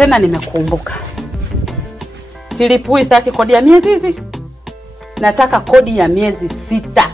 Tena nimekumbuka. Silipui sitaki kodi ya miezi hizi. Nataka kodi ya miezi 6.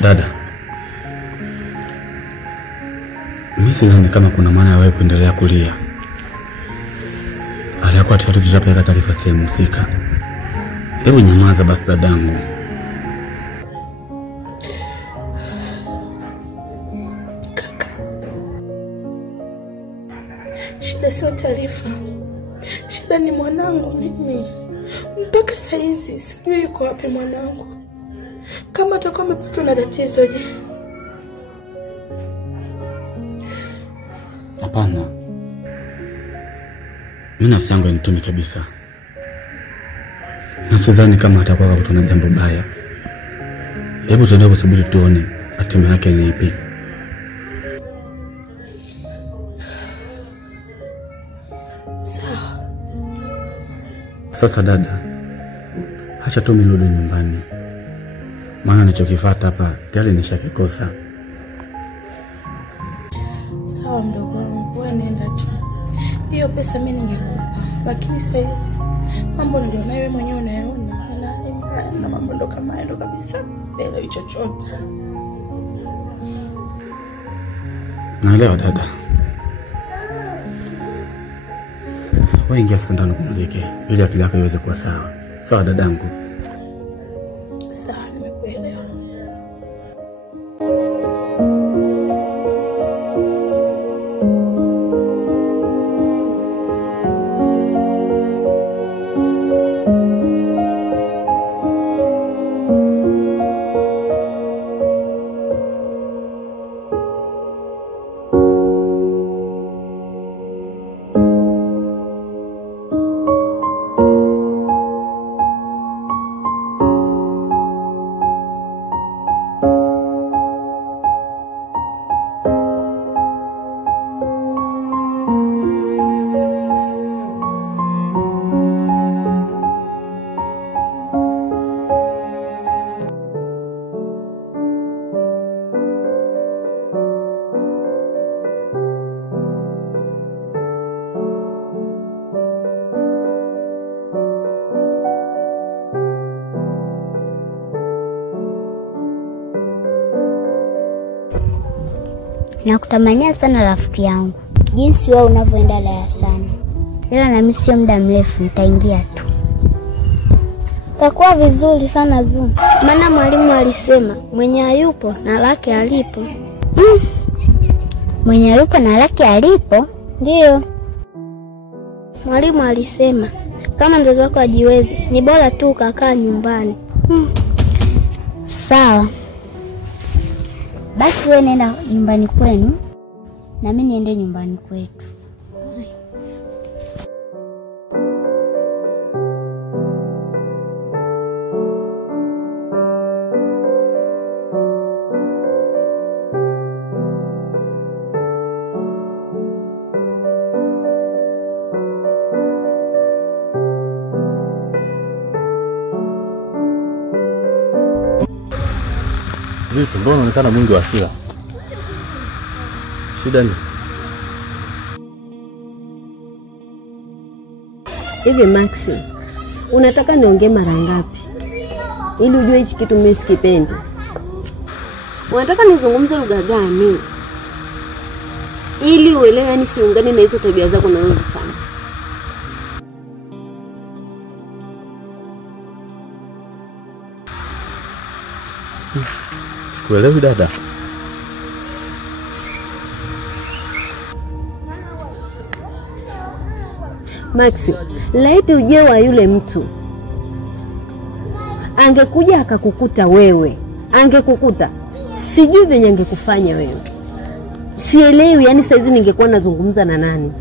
Dada, mimi sidhani kama kuna maana ya wewe kuendelea kulia. Aliyakuwa tayari tushapeleka taarifa sehemu husika. Hebu nyamaza basi dadangu. Kaka, shida sio taarifa. Shida ni mwanangu mimi. Mpaka saizi sijui yuko wapi mwanangu. Kama atakuwa amepatwa na tatizo je? Hapana. Mimi nafsi yangu initumi kabisa. Na sidhani kama atakuwa kutuna jambo baya. Hebu tuende kusubiri tuone hatima yake ni ipi. Sawa. Sasa dada, acha tu nirudi nyumbani. Maana nilichokifuata hapa tayari nishakikosa. Sawa mdogo wangu, wewe nenda tu. Hiyo pesa mimi ningekupa, lakini saizi mambo nilionayo wewe mwenyewe unayaona. Na mambo ndo kama hayo kabisa. Sielewi chochote. Naelewa dada. Wewe ingia sindano kumzike ili akili yako iweze kuwa sawa. Sawa dadangu. Sawa, nimekuelewa. Nakutamania sana rafiki yangu, jinsi wewe unavyoenda darasani. Ila na mimi sio muda mrefu nitaingia tu. Takuwa vizuri sana Zuu. Maana mwalimu alisema mwenye hayupo na lake alipo. Mwenye hayupo na lake alipo? Ndio. Mwalimu alisema kama mzazi wako hajiwezi, ni bora tu ukakaa nyumbani. Sawa. Basi wewe nenda nyumbani kwenu na mimi niende nyumbani kwetu. Vipi, mbona unaonekana mwingi wa hasira? Shida ni? Hivi Maxi, unataka niongee mara ngapi ili ujue hichi kitu mimi sikipendi? Unataka nizungumze lugha gani ili uelewe yani siungane na hizo tabia zako unazofanya? Sikuelewi dada. Maxi, laiti uje wa yule mtu angekuja akakukuta wewe, angekukuta sijui venye angekufanya wewe. Sielewi yani saizi ningekuwa nazungumza na nani.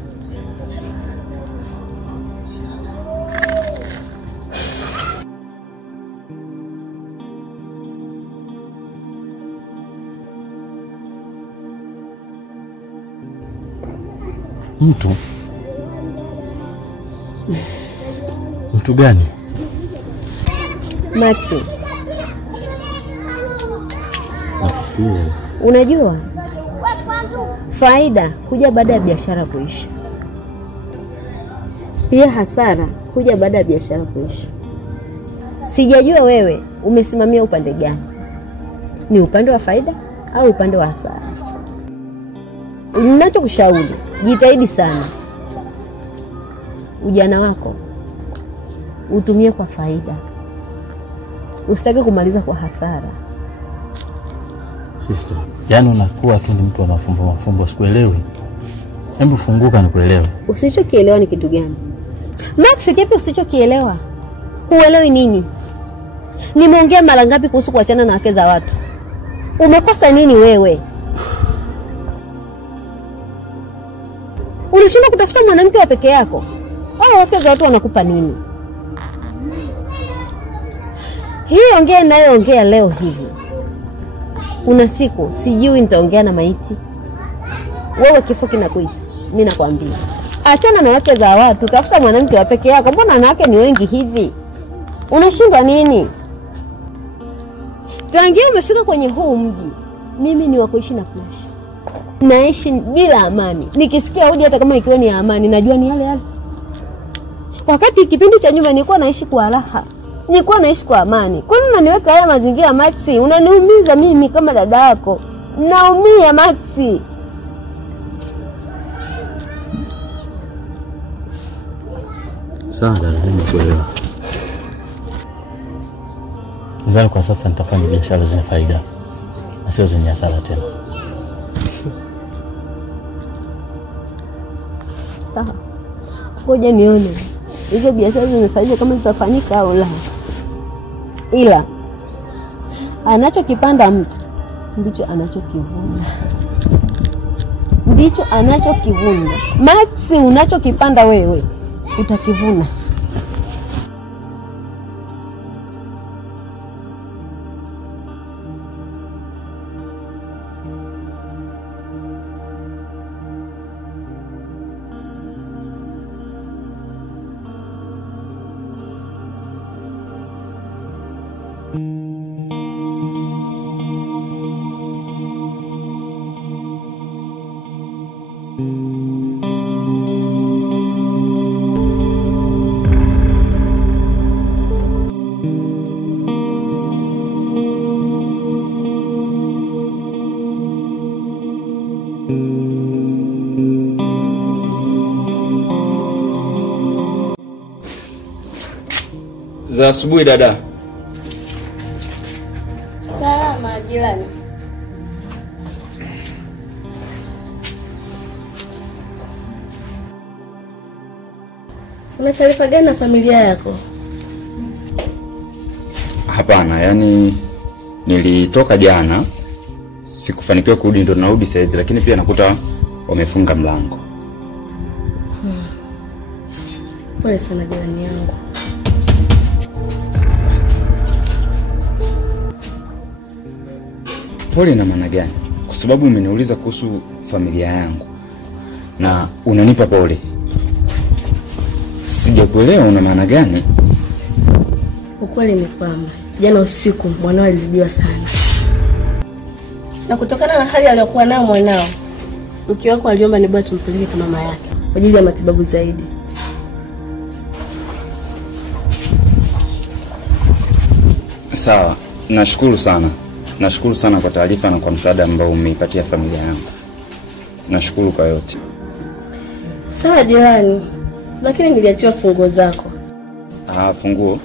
Mtu gani? Maxi, nakusikia. Unajua faida kuja baada ya biashara kuisha, pia hasara kuja baada ya biashara kuisha. Sijajua wewe umesimamia upande gani, ni upande wa faida au upande wa hasara? Ninachokushauri, jitahidi sana ujana wako utumie kwa faida, usitake kumaliza kwa hasara. Sister, yani unakuwa tu ni mtu wa mafumbo, sikuelewi. Hebu funguka nikuelewe. Usichokielewa ni kitu gani? Max, kipi usichokielewa? Huelewi nini? Nimeongea mara ngapi kuhusu kuachana na wake za watu? Umekosa nini wewe? Unashindwa kutafuta mwanamke wa peke yako? Au wake za watu wanakupa nini? Hii ongea nayoongea leo hivi, una siku sijui nitaongea na maiti. Wewe kifo kinakuita. Mimi nakwambia, achana na wake za watu, tafuta mwanamke wa peke yako. Mbona wanawake ni wengi hivi? Unashindwa nini? Tangia umefika kwenye huu mji, mimi ni wa kuishi na flash. Naishi bila amani. Nikisikia hoja hata kama ikiwa ni amani, najua ni yale yale. Wakati kipindi cha nyuma nilikuwa naishi kwa raha, nilikuwa naishi kwa amani. Kwa nini unaniweka haya mazingira Maxi? Unaniumiza mimi kama dada yako. Naumia Maxi. Sawa dada, nimekuelewa. Nadhani kwa sasa nitafanya biashara zenye faida na sio zenye hasara tena. Sawa. Ngoja nione hizo biashara zinafanyika kama zitafanyika au la. Ila anachokipanda mtu ndicho anachokivuna. Ndicho anachokivuna. Maxi, unachokipanda wewe utakivuna. Za asubuhi dada. Salama jirani. Una taarifa gani na familia yako? Hapana, yani nilitoka jana, sikufanikiwa kurudi, ndo narudi saizi, lakini pia nakuta wamefunga mlango. Pole sana jirani yangu. Pole na maana gani? Kwa sababu umeniuliza kuhusu familia yangu na unanipa pole. Sijakuelewa una maana gani? Ukweli ni kwamba jana usiku mwanao alizidiwa sana. Na kutokana na hali aliyokuwa nayo mwanao, mke wako aliomba ni bora tumpeleke kwa mama yake kwa ajili ya matibabu zaidi. Sawa, nashukuru sana. Nashukuru sana kwa taarifa na kwa msaada ambao umeipatia familia yangu. Nashukuru kwa yote. Sawa jirani, lakini niliachiwa funguo zako. Funguo?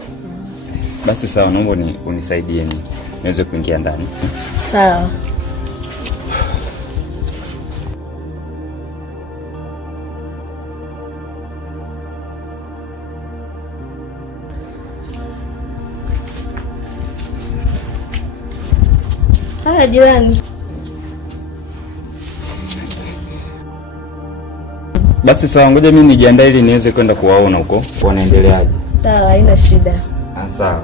Basi sawa, naomba unisaidie niweze kuingia ndani. Sawa. Haya jirani. Basi sawa, ngoja mimi nijiandae ili niweze kwenda kuwaona huko wanaendeleaje. Sawa, haina shida. Sawa.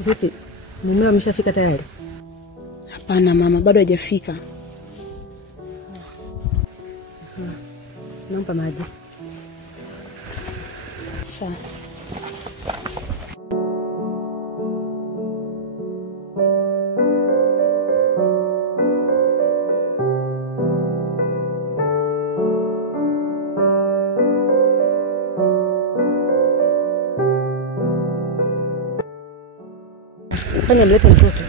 Vipi? Mumeo ameshafika tayari? Hapana mama, bado hajafika. Naomba maji. Sawa. Fanya mlete mtoto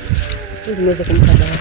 ili niweze kumpa dawa.